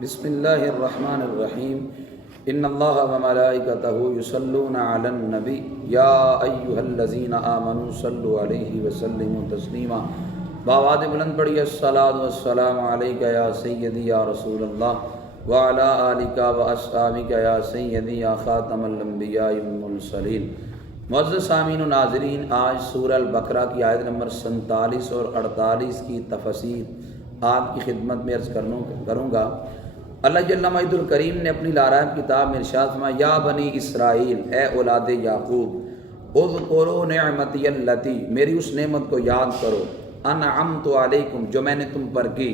بسم اللہ الرحمن الرحیم ان اللہ وملائکتہ یصلون علی النبی یا ایہا الذین آمنوا صلوا علیہ وسلموا تسلیما۔ بآواز بلند پڑھیے الصلاۃ والسلام علیک یا سیدی یا رسول اللہ وعلی آلک واصحابک یا سیدی یا خاتم الانبیاء والمرسلین۔ معزز سامعین و ناظرین، آج سورہ البقرہ کی آیت نمبر 47 اور 48 کی تفسیر آپ کی خدمت میں عرض کروں گا۔ اللہ جل مجد الکریم نے اپنی لارائب کتاب میں ارشاد فرمایا، یا بنی اسرائیل، اے اولاد یعقوب، اذکروا نعمتی اللتی، میری اس نعمت کو یاد کرو، انعمت علیکم، جو میں نے تم پر کی،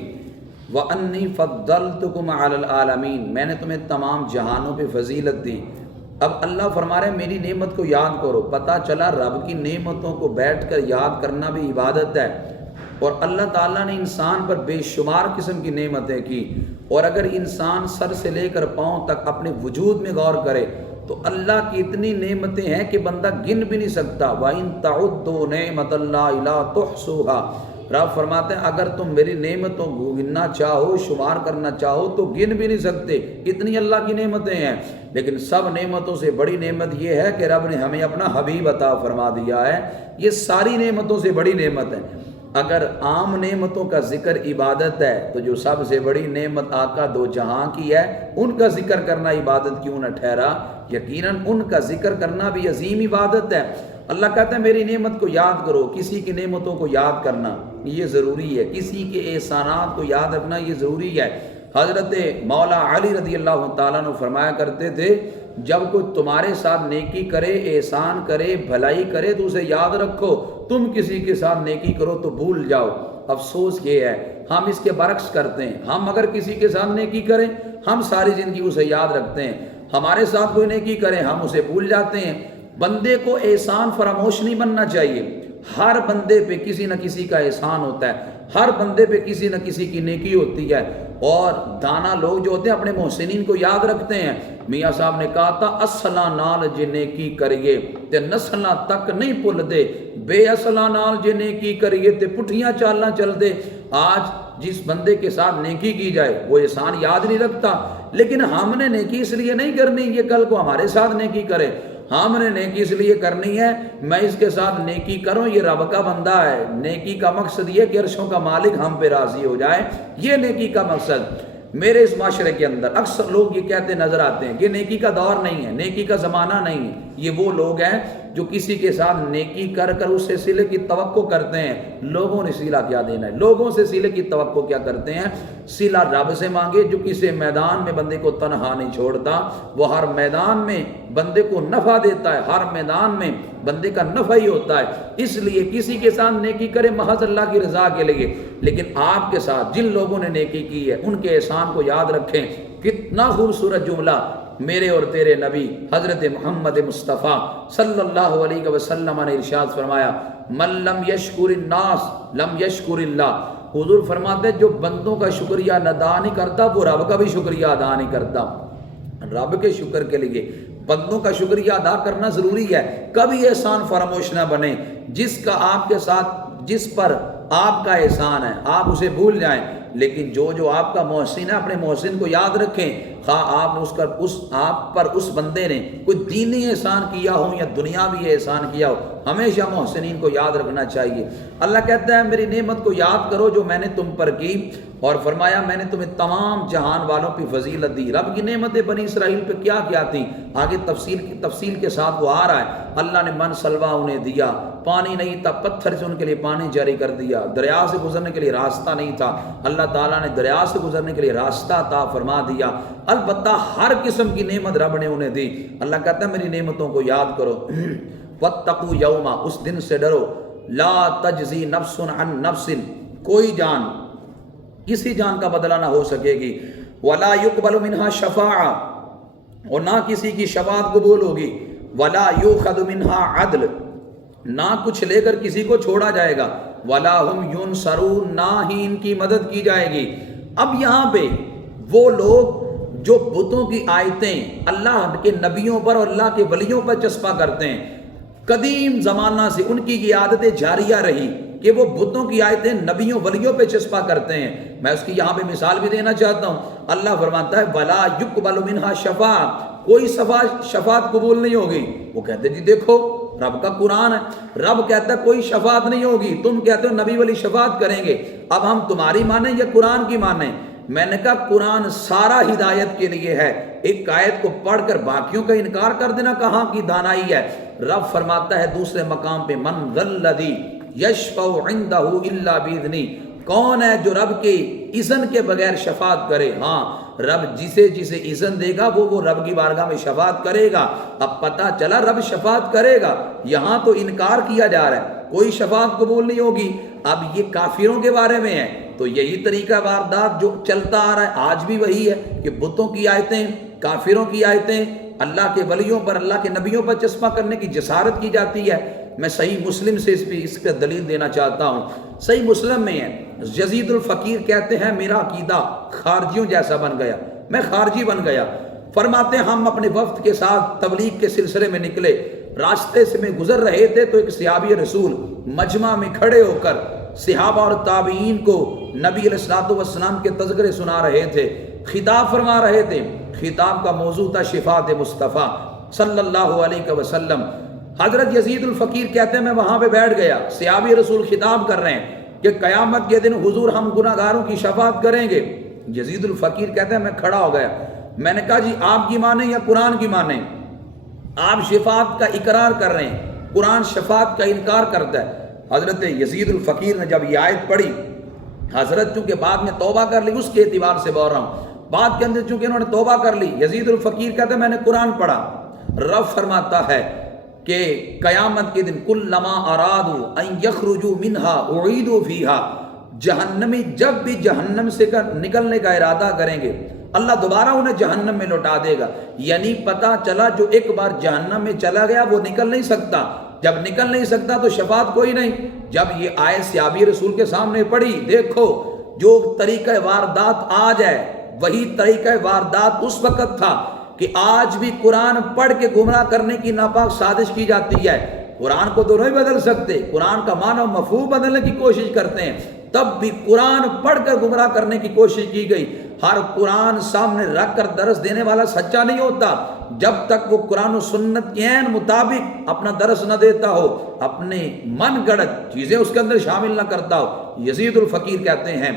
وانی فضلتکم علی العالمین، میں نے تمہیں تمام جہانوں پہ فضیلت دی۔ اب اللہ فرما رہے ہیں میری نعمت کو یاد کرو۔ پتہ چلا رب کی نعمتوں کو بیٹھ کر یاد کرنا بھی عبادت ہے، اور اللہ تعالیٰ نے انسان پر بے شمار قسم کی نعمتیں کی، اور اگر انسان سر سے لے کر پاؤں تک اپنے وجود میں غور کرے تو اللہ کی اتنی نعمتیں ہیں کہ بندہ گن بھی نہیں سکتا۔ وَإِن تَعُدُّوا نِعْمَتَ اللَّهِ لَا تُحْصُوهَا، رب فرماتے ہیں اگر تم میری نعمتوں کو گننا چاہو، شمار کرنا چاہو تو گن بھی نہیں سکتے، اتنی اللہ کی نعمتیں ہیں۔ لیکن سب نعمتوں سے بڑی نعمت یہ ہے کہ رب نے ہمیں اپنا حبیب عطا فرما دیا ہے، یہ ساری نعمتوں سے بڑی نعمت ہے۔ اگر عام نعمتوں کا ذکر عبادت ہے تو جو سب سے بڑی نعمت آقا دو جہاں کی ہے ان کا ذکر کرنا عبادت کیوں نہ ٹھہرا؟ یقیناً ان کا ذکر کرنا بھی عظیم عبادت ہے۔ اللہ کہتا ہے میری نعمت کو یاد کرو۔ کسی کی نعمتوں کو یاد کرنا یہ ضروری ہے، کسی کے احسانات کو یاد رکھنا یہ ضروری ہے۔ حضرت مولا علی رضی اللہ تعالیٰ نے فرمایا کرتے تھے، جب کوئی تمہارے ساتھ نیکی کرے، احسان کرے، بھلائی کرے تو اسے یاد رکھو، تم کسی کے ساتھ نیکی کرو تو بھول جاؤ۔ افسوس یہ ہے ہم اس کے برعکس کرتے ہیں، ہم اگر کسی کے ساتھ نیکی کریں ہم ساری زندگی اسے یاد رکھتے ہیں، ہمارے ساتھ کوئی نیکی کریں ہم اسے بھول جاتے ہیں۔ بندے کو احسان فراموش نہیں بننا چاہیے، ہر بندے پہ کسی نہ کسی کا احسان ہوتا ہے، ہر بندے پہ کسی نہ کسی کی نیکی ہوتی ہے، اور دانا لوگ جو ہوتے ہیں اپنے محسنین کو یاد رکھتے ہیں۔ میاں صاحب نے کہا تھا اصلاں نال جے نیکی کریے تے نسلاں تک نہیں بھول دے، بے اصلاں نال جے نیکی کریے تے پٹھیاں چالاں چل دے۔ آج جس بندے کے ساتھ نیکی کی جائے وہ احسان یاد نہیں رکھتا، لیکن ہم نے نیکی اس لیے نہیں کرنی یہ کل کو ہمارے ساتھ نیکی کرے، ہم نے نیکی اس لیے کرنی ہے میں اس کے ساتھ نیکی کروں، یہ رب کا بندہ ہے۔ نیکی کا مقصد یہ کہ عرشوں کا مالک ہم پہ راضی ہو جائے، یہ نیکی کا مقصد۔ میرے اس معاشرے کے اندر اکثر لوگ یہ کہتے نظر آتے ہیں کہ نیکی کا دور نہیں ہے، نیکی کا زمانہ نہیں ہے۔ یہ وہ لوگ ہیں جو کسی کے ساتھ نیکی کر کر اس سے صلے کی توقع کرتے ہیں۔ لوگوں نے صلہ کیا دینا ہے؟ لوگوں سے صلے کی توقع کیا کرتے ہیں؟ صلہ رب سے مانگے جو کسی میدان میں بندے کو تنہا نہیں چھوڑتا، وہ ہر میدان میں بندے کو نفع دیتا ہے، ہر میدان میں بندے کا نفع ہی ہوتا ہے۔ اس لیے کسی کے ساتھ نیکی کرے محض اللہ کی رضا کے لیے، لیکن آپ کے ساتھ جن لوگوں نے نیکی کی ہے ان کے احسان کو یاد رکھیں۔ کتنا خوبصورت جملہ میرے اور تیرے نبی حضرت محمد مصطفیٰ صلی اللہ علیہ وسلم نے ارشاد فرمایا، من لم یشکر الناس لم یشکر اللہ۔ حضور فرماتے ہیں جو بندوں کا شکریہ ادا نہیں کرتا وہ رب کا بھی شکریہ ادا نہیں کرتا۔ رب کے شکر کے لیے بندوں کا شکریہ ادا کرنا ضروری ہے۔ کبھی احسان فراموش نہ بنے، جس کا آپ کے ساتھ جس پر آپ کا احسان ہے آپ اسے بھول جائیں، لیکن جو آپ کا محسن ہے اپنے محسن کو یاد رکھیں۔ خواہ آپ پر اس بندے نے کوئی دینی احسان کیا ہو یا دنیاوی احسان کیا ہو، ہمیشہ محسنین کو یاد رکھنا چاہیے۔ اللہ کہتا ہے میری نعمت کو یاد کرو جو میں نے تم پر کی، اور فرمایا میں نے تمہیں تمام جہان والوں پہ فضیلت دی۔ رب کی نعمتیں بنی اسرائیل پہ کیا کیا تھیں آگے تفصیل کے ساتھ وہ آ رہا ہے۔ اللہ نے من سلوا انہیں دیا، پانی نہیں تھا پتھر سے ان کے لیے پانی جاری کر دیا، دریا سے گزرنے کے لیے راستہ نہیں تھا، اللہ تعالیٰ نے دریا سے گزرنے کے لیے راستہ عطا فرما دیا۔ البتہ ہر قسم کی نعمت رب نے انہیں دی۔ اللہ کہتا ہے میری نعمتوں کو یاد کرو۔ واتقوا یوما، اس دن سے ڈرو، لا تجزی نفس عن نفس، کوئی جان کسی جان کا بدلہ نہ ہو سکے گی، ولا يقبل منها شفاعہ، اور نہ کسی کی شفاعت قبول ہوگی، ولا يؤخذ منها عدل، نہ کچھ لے کر کسی کو چھوڑا جائے گا، ولا هم ينصرون، نہ ہی ان کی مدد کی جائے گی۔ اب یہاں پہ وہ لوگ جو بتوں کی آیتیں اللہ کے نبیوں پر اور اللہ کے ولیوں پر چسپاں کرتے ہیں، قدیم زمانہ سے ان کی یہ عادتیں جاریہ رہی، کہ وہ بتوں کی آیتیں نبیوں ولیوں پہ چسپا کرتے ہیں۔ میں اس کی یہاں پہ مثال بھی دینا چاہتا ہوں۔ اللہ فرماتا ہے وَلَا يُقْبَلُ مِنْهَا شَفَاعَةٌ، کوئی شفاعت قبول نہیں ہوگی۔ وہ کہتے جی دیکھو رب کا قرآن ہے، رب کہتا ہے کوئی شفاعت نہیں ہوگی، تم کہتے ہو نبی ولی شفاعت کریں گے، اب ہم تمہاری مانیں یا قرآن کی مانیں؟ میں نے کہا قرآن سارا ہدایت کے لیے ہے، ایک آیت کو پڑھ کر باقیوں کا انکار کر دینا کہاں کی دانائی ہے؟ رب فرماتا ہے دوسرے مقام پہ من ذا الذی یشفع عندہ الا باذنہ، کون ہے جو رب کے اذن کے بغیر شفاعت کرے؟ ہاں رب جسے جسے اذن دے گا وہ رب کی بارگاہ میں شفاعت کرے گا۔ اب پتہ چلا رب شفاعت کرے گا، یہاں تو انکار کیا جا رہا ہے کوئی شفاعت قبول نہیں ہوگی۔ اب یہ کافروں کے بارے میں ہے، تو یہی طریقہ واردات جو چلتا آ رہا ہے آج بھی وہی ہے کہ بتوں کی آیتیں، کافروں کی آیتیں اللہ کے ولیوں پر، اللہ کے نبیوں پر چسپاں کرنے کی جسارت کی جاتی ہے۔ میں صحیح مسلم سے اس پہ دلیل دینا چاہتا ہوں۔ صحیح مسلم میں ہے یزید الفقیر کہتے ہیں میرا عقیدہ خارجیوں جیسا بن گیا، میں خارجی بن گیا۔ فرماتے ہیں ہم اپنے وفد کے ساتھ تبلیغ کے سلسلے میں نکلے، راستے سے میں گزر رہے تھے تو ایک صحابی رسول مجمع میں کھڑے ہو کر صحابہ اور تابعین کو نبی علیہ الصلوۃ والسلام کے تذکرے سنا رہے تھے، خطاب فرما رہے تھے۔ خطاب کا موضوع تھا شفاعت مصطفیٰ صلی اللہ علیہ وسلم۔ حضرت یزید الفقیر کہتے ہیں میں وہاں پہ بیٹھ گیا، صحابی رسول خطاب کر رہے ہیں کہ قیامت کے دن حضور ہم گناہ گاروں کی شفاعت کریں گے۔ یزید الفقیر کہتے ہیں میں کھڑا ہو گیا، میں نے کہا جی آپ کی مانیں یا قرآن کی مانیں؟ آپ شفاعت کا اقرار کر رہے ہیں، قرآن شفاعت کا انکار کرتا ہے۔ حضرت یزید الفقیر نے جب یہ آیت پڑھی، حضرت چونکہ بعد میں توبہ کر لی، اس کے اعتبار سے بول رہا ہوں، بعد کے اندر چونکہ انہوں نے توبہ کر لی، یزید الفقیر کہتے ہیں میں نے قرآن پڑھا، رب فرماتا ہے کہ قیامت کے دن کلما ارادوا ان یخرجوا منها اعیدوا فیها، جہنمی جب بھی جہنم سے نکلنے کا ارادہ کریں گے اللہ دوبارہ انہیں جہنم میں لوٹا دے گا۔ یعنی پتہ چلا جو ایک بار جہنم میں چلا گیا وہ نکل نہیں سکتا، جب نکل نہیں سکتا تو شفاعت کوئی نہیں۔ جب یہ آیت صحابی رسول کے سامنے پڑھی، دیکھو جو طریقہ واردات آج ہے وہی طریقہ واردات اس وقت تھا کہ آج بھی قرآن پڑھ کے گمراہ کرنے کی ناپاک سازش کی جاتی ہے۔ قرآن کو تو نہیں بدل سکتے، قرآن کا معنی و مفہوم بدلنے کی کوشش کرتے ہیں، تب بھی قرآن پڑھ کر گمراہ کرنے کی کوشش کی گئی۔ ہر قرآن سامنے رکھ کر درس دینے والا سچا نہیں ہوتا جب تک وہ قرآن و سنت کے عین مطابق اپنا درس نہ دیتا ہو، اپنے من گڑت چیزیں اس کے اندر شامل نہ کرتا ہو۔ یزید الفقیر کہتے ہیں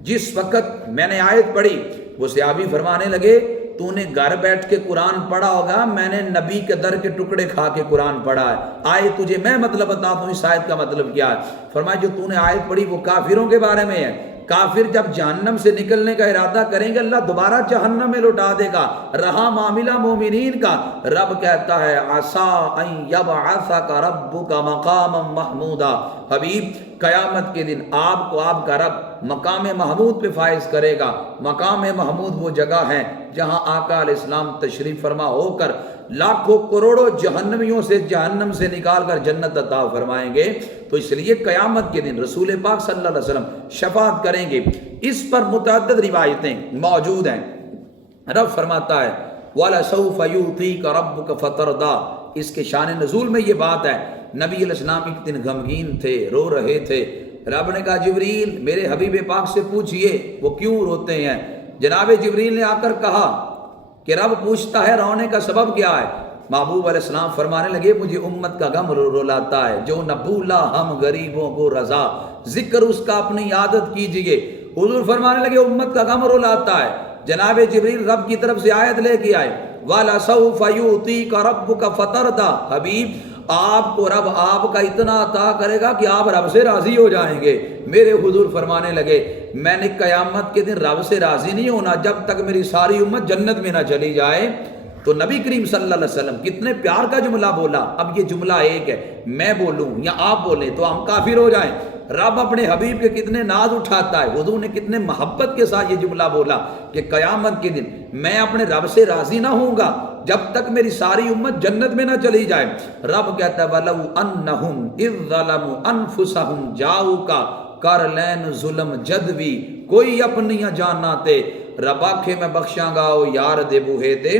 جس وقت میں نے آیت پڑھی وہ صحابی فرمانے لگے تو نے گھر بیٹھ کے قرآن پڑھا ہوگا، میں نے نبی کے در کے ٹکڑے کھا کے قرآن پڑھا ہے۔ آئے تجھے میں مطلب بتاتا ہوں اس آیت کا مطلب کیا ہے۔ فرمایا جو تو نے آیت پڑھی وہ کافروں کے بارے میں ہے، کافر جب جہنم سے نکلنے کا ارادہ کریں گے اللہ دوبارہ جہنم میں لوٹا دے گا۔ رہا معاملہ مومنین کا، رب کہتا ہے عسیٰ ان یبعثک ربک مقاما محمودا، حبیب قیامت کے دن آپ کو آپ کا رب مقام محمود پہ فائز کرے گا۔ مقام محمود وہ جگہ ہے جہاں آقا علیہ السلام تشریف فرما ہو کر لاکھوں کروڑوں جہنمیوں سے جہنم سے نکال کر جنت عطا فرمائیں گے۔ تو اس لیے قیامت کے دن رسول پاک صلی اللہ علیہ وسلم شفاعت کریں گے۔ اس پر متعدد روایتیں موجود ہیں۔ رب فرماتا ہے وَلَسَوْفَ يُعْطِيكَ رَبُّكَ فَتَرْضَىٰ، اس کے شان نزول میں یہ بات ہے۔ نبی علیہ السلام ایک دن غمگین تھے، رو رہے تھے۔ رب نے کہا جبریل میرے حبیب پاک سے پوچھئے وہ کیوں روتے ہیں۔ جناب جبریل نے آ کر کہا کہ رب پوچھتا ہے رونے کا سبب کیا ہے۔ محبوب علیہ السلام فرمانے لگے مجھے امت کا غم رلاتا ہے، جو نہ بھولا ہم غریبوں کو رضا، ذکر اس کا اپنی عادت کیجئے۔ حضور فرمانے لگے امت کا غم رلاتا ہے۔ جناب جبریل رب کی طرف سے آیت لے کے آئے وَلَسَوْفَ يُعْطِيكَ رَبُّكَ فَتَرْضَىٰ، حبیب آپ کو رب آپ کا اتنا عطا کرے گا کہ آپ رب سے راضی ہو جائیں گے۔ میرے حضور فرمانے لگے میں نے قیامت کے دن رب سے راضی نہیں ہونا جب تک میری ساری امت جنت میں نہ چلی جائے۔ تو نبی کریم صلی اللہ علیہ وسلم کتنے پیار کا جملہ بولا۔ اب یہ جملہ ایک ہے، میں بولوں یا آپ بولیں تو ہم کافر ہو جائیں۔ رب اپنے حبیب کے کتنے ناز اٹھاتا ہے، حضور نے کتنے محبت کے ساتھ یہ جملہ بولا کہ قیامت کے دن میں اپنے رب سے راضی نہ ہوں گا جب تک میری ساری امت جنت میں نہ چلی جائے۔ رب کہتا ہے وَلَوْ أَنَّهُمْ إِذْ ظَلَمُوا أَنفُسَهُمْ جَاءُوكَ کر لین ظلم جدوی کوئی اپنیاں جانا تے رب آکھے میں بخشاں گا او یار دے بوہے تے۔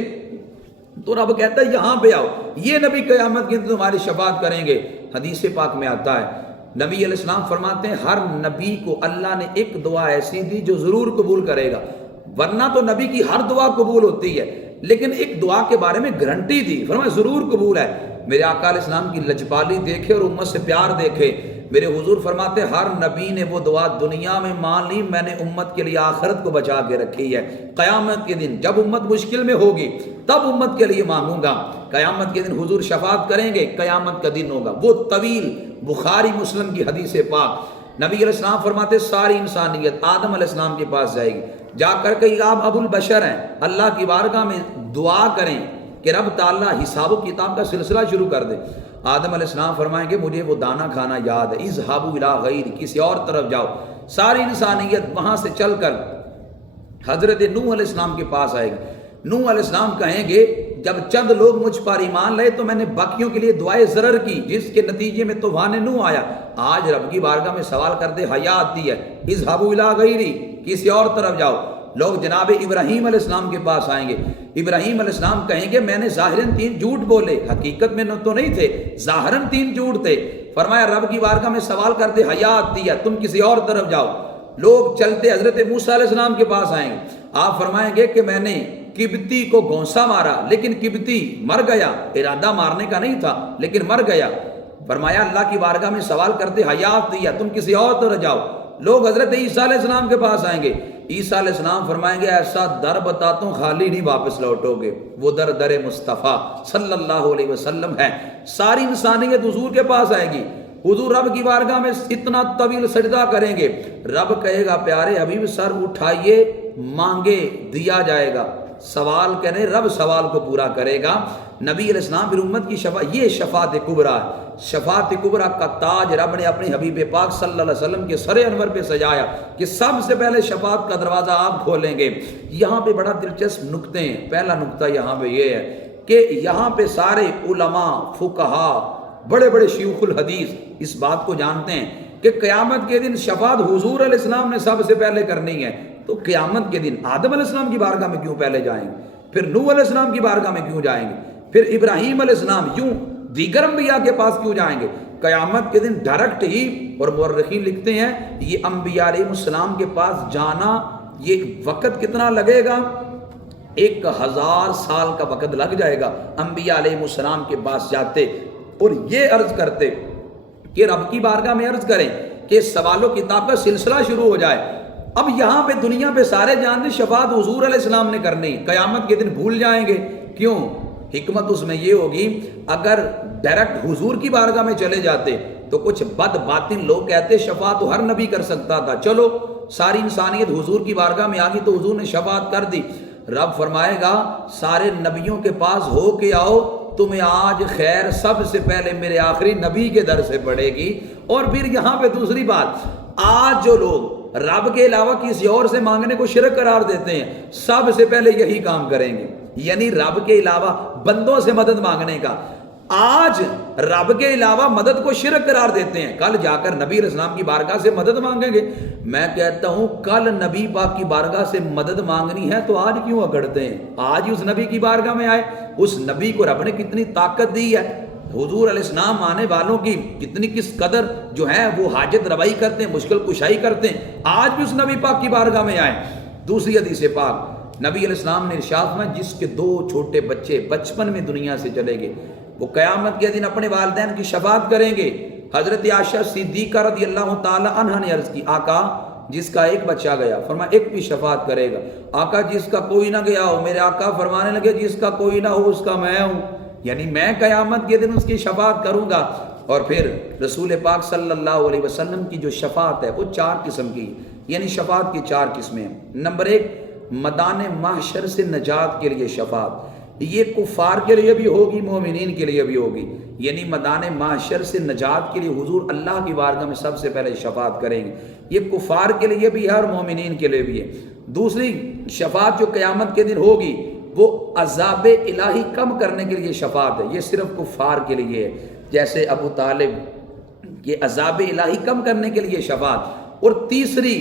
تو رب کہتا ہے یہاں پہ آؤ، یہ نبی قیامت کے دن تمہاری شفاعت کریں گے۔ حدیث پاک میں آتا ہے نبی علیہ السلام فرماتے ہیں ہر نبی کو اللہ نے ایک دعا ایسی دی جو ضرور قبول کرے گا، ورنہ تو نبی کی ہر دعا قبول ہوتی ہے، لیکن ایک دعا کے بارے میں گارنٹی دی، فرمایا ضرور قبول ہے۔ میرے آقا علیہ السلام کی لجپالی دیکھے اور امت سے پیار دیکھے، میرے حضور فرماتے ہر نبی نے وہ دعا دنیا میں مان لی، میں نے امت کے لیے آخرت کو بچا کے رکھی ہے، قیامت کے دن جب امت مشکل میں ہوگی تب امت کے لیے مانگوں گا۔ قیامت کے دن حضور شفاعت کریں گے، قیامت کا دن ہوگا وہ طویل، بخاری مسلم کی حدیث پاک۔ نبی علیہ السلام فرماتے ساری انسانیت آدم علیہ السلام کے پاس جائے گی، جا کر کے آپ ابو البشر ہیں، اللہ کی بارگاہ میں دعا کریں کہ رب تعالیٰ حساب و کتاب کا سلسلہ شروع کر دے۔ آدم علیہ السلام فرمائیں گے مجھے وہ دانا کھانا یاد ہے، اذهبوا الی غیر، کسی اور طرف جاؤ۔ ساری انسانیت وہاں سے چل کر حضرت نوح علیہ السلام کے پاس آئے گی۔ نوح علیہ السلام کہیں گے جب چند لوگ مجھ پر ایمان لائے تو میں نے باقیوں کے لیے دعائے ضرر کی، جس کے نتیجے میں طوفان نوح آیا۔ آج رب کی بارگاہ میں سوال کرتے حیات دی ہے، اذهبوا الی غیری، کسی اور طرف جاؤ۔ لوگ جناب ابراہیم علیہ السلام کے پاس آئیں گے، ابراہیم علیہ السلام کہیں گے میں نے ظاہراً 3 جھوٹ بولے، حقیقت میں تو نہیں تھے، ظاہراً 3 جھوٹ تھے۔ فرمایا رب کی بارگاہ میں سوال کرتے حیات دیا، تم کسی اور طرف جاؤ۔ لوگ چلتے حضرت موسیٰ علیہ السلام کے پاس آئیں گے، آپ فرمائیں گے کہ میں نے قبطی کو گونسا مارا لیکن قبطی مر گیا، ارادہ مارنے کا نہیں تھا لیکن مر گیا۔ فرمایا اللہ کی بارگاہ میں سوال کرتے حیات دیا، تم کسی اور طرف جاؤ۔ لوگ حضرت عیسیٰ علیہ السلام کے پاس آئیں گے، عیسیٰ علیہ السلام فرمائیں گے ایسا در بتاتا ہوں خالی نہیں واپس لوٹو گے، وہ در مصطفیٰ صلی اللہ علیہ وسلم ہے۔ ساری انسانیت حضور کے پاس آئے گی، حضور رب کی بارگاہ میں اتنا طویل سجدہ کریں گے، رب کہے گا پیارے حبیب سر اٹھائیے مانگے دیا جائے گا، سوال کریں رب سوال کو پورا کرے گا۔ نبی علیہ السلام پھر امت کی شفاعت، یہ شفاعت کبریٰ ہے۔ شفاعت کبریٰ کا تاج رب نے اپنے حبیب پاک صلی اللہ علیہ وسلم کے سر انور پہ سجایا کہ سب سے پہلے شفاعت کا دروازہ آپ کھولیں گے۔ یہاں پہ بڑا دلچسپ نقطے ہیں۔ پہلا نقطہ یہاں پہ یہ ہے کہ یہاں پہ سارے علماء، فقہا، بڑے بڑے شیوخ الحدیث اس بات کو جانتے ہیں کہ قیامت کے دن شفاعت حضور علیہ السلام نے سب سے پہلے کرنی ہے، تو قیامت کے دن آدم علیہ السلام کی بارگاہ میں کیوں پہلے جائیں گے، پھر نوح علیہ السلام کی بارگاہ میں کیوں جائیں گے، پھر ابراہیم علیہ السلام، یوں دیگر انبیاء کے پاس کیوں جائیں گے؟ قیامت کے دن ڈائریکٹ ہی، اور مورخین لکھتے ہیں یہ انبیاء علیہ السلام کے پاس جانا، یہ وقت کتنا لگے گا؟ 1000 سال کا وقت لگ جائے گا انبیاء علیہ السلام کے پاس جاتے اور یہ عرض کرتے کہ رب کی بارگاہ میں عرض کریں کہ سوال و کتاب کا سلسلہ شروع ہو جائے۔ اب یہاں پہ دنیا پہ سارے جانتے شفاعت حضور علیہ السلام نے کرنی، قیامت کے دن بھول جائیں گے، کیوں؟ حکمت اس میں یہ ہوگی اگر ڈائریکٹ حضور کی بارگاہ میں چلے جاتے تو کچھ بد باطن لوگ کہتے شفاعت تو ہر نبی کر سکتا تھا، چلو ساری انسانیت حضور کی بارگاہ میں آ گئی تو حضور نے شفاعت کر دی۔ رب فرمائے گا سارے نبیوں کے پاس ہو کے آؤ، تمہیں آج خیر سب سے پہلے میرے آخری نبی کے در سے پڑے گی۔ اور پھر یہاں پہ دوسری بات، آج جو لوگ رب کے علاوہ کسی اور سے مانگنے کو شرک قرار دیتے ہیں، سب سے پہلے یہی کام کریں گے، یعنی رب کے علاوہ بندوں سے مدد مانگنے کا۔ آج رب کے علاوہ مدد کو شرک قرار دیتے ہیں، کل جا کر نبی علیہ السلام کی بارگاہ سے مدد مانگیں گے۔ میں کہتا ہوں کل نبی پاک کی بارگاہ سے مدد مانگنی ہے تو آج کیوں اکڑتے ہیں؟ آج اس نبی کی بارگاہ میں آئے، اس نبی کو رب نے کتنی طاقت دی ہے، حضور علیہ السلام آنے والوں کی کتنی کس قدر جو ہے وہ حاجت روائی کرتے ہیں، مشکل کشائی کرتے ہیں، آج بھی اس نبی پاک کی بارگاہ میں آئے۔ دوسری حدیث پاک نبی علیہ السلام نے ارشاد فرمایا جس کے 2 چھوٹے بچے بچپن میں دنیا سے چلے گئے وہ قیامت کے دن اپنے والدین کی شفاعت کریں گے۔ حضرت عائشہ صدیقہ رضی اللہ تعالی عنہ نے عرض کی آقا جس کا ایک بچہ گیا، فرمایا ایک بھی شفاعت کرے گا۔ آقا جس کا کوئی نہ گیا ہو، میرے آقا فرمانے لگے جس کا کوئی نہ ہو اس کا میں ہوں، یعنی میں قیامت کے دن اس کی شفاعت کروں گا۔ اور پھر رسول پاک صلی اللہ علیہ وسلم کی جو شفاعت ہے وہ 4 قسم کی، یعنی شفاعت کی 4 قسمیں ہیں۔ نمبر 1 میدان محشر سے نجات کے لیے شفاعت، یہ کفار کے لیے بھی ہوگی، مومنین کے لیے بھی ہوگی، یعنی میدان محشر سے نجات کے لیے حضور اللہ کی بارگاہ میں سب سے پہلے شفاعت کریں گے، یہ کفار کے لیے بھی ہے اور مومنین کے لیے بھی ہے۔ دوسری شفاعت جو قیامت کے دن ہوگی وہ عذاب الہی کم کرنے کے لیے شفاعت ہے، یہ صرف کفار کے لیے ہے، جیسے ابو طالب یہ عذاب الہی کم کرنے کے لیے شفاعت۔ اور تیسری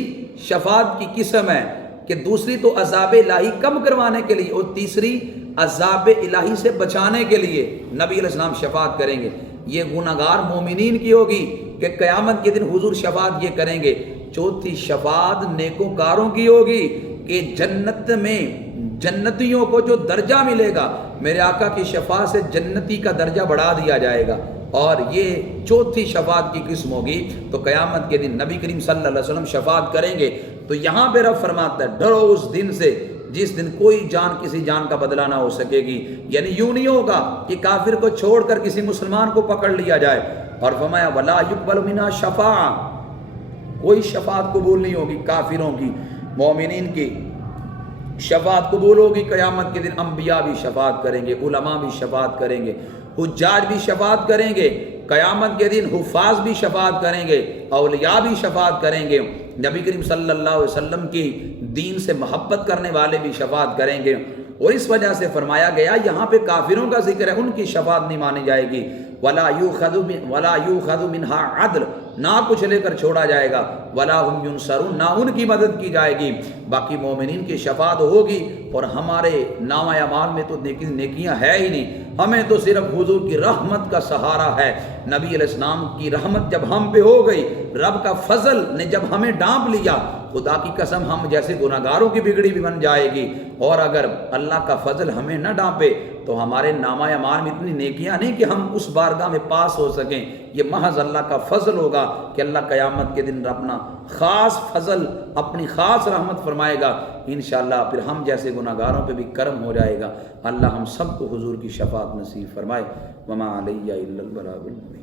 شفاعت کی قسم ہے کہ دوسری تو عذاب الہی کم کروانے کے لیے اور تیسری عذاب الہی سے بچانے کے لیے نبی علیہ السلام شفاعت کریں گے، یہ گناہگار مومنین کی ہوگی کہ قیامت کے دن حضور شفاعت یہ کریں گے۔ چوتھی شفاعت نیکوکاروں کی ہوگی کہ جنت میں جنتیوں کو جو درجہ ملے گا، میرے آقا کی شفاعت سے جنتی کا درجہ بڑھا دیا جائے گا، اور یہ چوتھی شفاعت کی قسم ہوگی۔ تو قیامت کے دن نبی کریم صلی اللہ علیہ وسلم شفاعت کریں گے۔ تو یہاں پہ رب فرماتا ہے ڈرو اس دن سے جس دن کوئی جان کسی جان کا بدلہ نہ ہو سکے گی، یعنی یوں نہیں ہوگا کہ کافر کو چھوڑ کر کسی مسلمان کو پکڑ لیا جائے۔ اور فرمایا ولا یقبل منها شفاعہ، کوئی شفاعت قبول نہیں ہوگی کافروں کی۔ مومنین کی شفاعت قبول ہوگی قیامت کے دن، انبیاء بھی شفاعت کریں گے، علماء بھی شفاعت کریں گے، حجاج بھی شفاعت کریں گے قیامت کے دن، حفاظ بھی شفاعت کریں گے، اولیاء بھی شفاعت کریں گے، نبی کریم صلی اللہ علیہ وسلم کی دین سے محبت کرنے والے بھی شفاعت کریں گے۔ اور اس وجہ سے فرمایا گیا یہاں پہ کافروں کا ذکر ہے، ان کی شفاعت نہیں مانی جائے گی۔ ولا یؤخذ منها عدل، نہ کچھ لے کر چھوڑا جائے گا، ولا هم ينصرون، نہ ان کی مدد کی جائے گی۔ باقی مومنین کی شفاعت ہوگی، اور ہمارے نامہ اعمال میں تو نیکیاں ہے ہی نہیں، ہمیں تو صرف حضور کی رحمت کا سہارا ہے۔ نبی علیہ السلام کی رحمت جب ہم پہ ہو گئی، رب کا فضل نے جب ہمیں ڈانپ لیا، خدا کی قسم ہم جیسے گناہگاروں کی بگڑی بھی بن جائے گی۔ اور اگر اللہ کا فضل ہمیں نہ ڈانپے تو ہمارے نامہ اعمال میں اتنی نیکیاں نہیں کہ ہم اس بارگاہ میں پاس ہو سکیں۔ یہ محض اللہ کا فضل ہوگا کہ اللہ قیامت کے دن اپنا خاص فضل، اپنی خاص رحمت فرمائے گا انشاءاللہ، پھر ہم جیسے گناہگاروں پہ بھی کرم ہو جائے گا۔ اللہ ہم سب کو حضور کی شفاعت نصیب فرمائے۔ وما علیہ الا البلاغ المبین۔